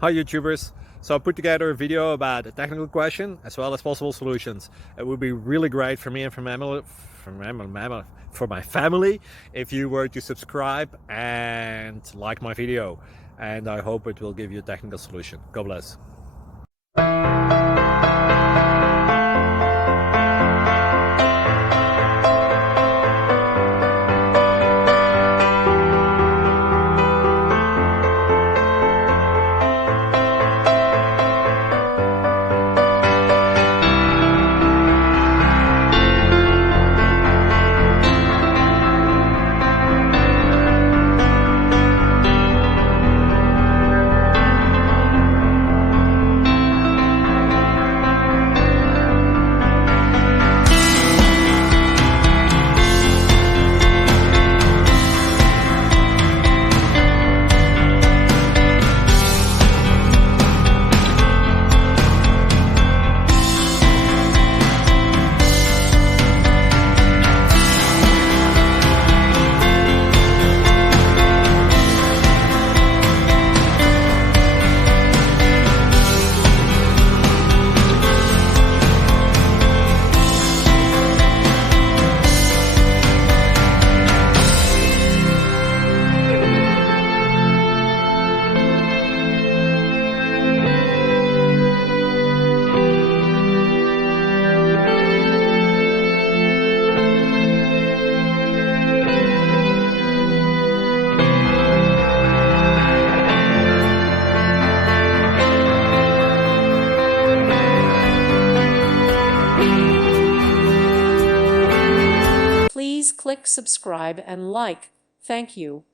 Hi YouTubers! So I put together a video about a technical question as well as possible solutions. It would be really great for me and for my family if you were to subscribe and like my video, and I hope it will give you a technical solution. God bless. Please click subscribe and like. Thank you.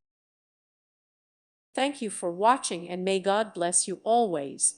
Thank you for watching, and may God bless you always.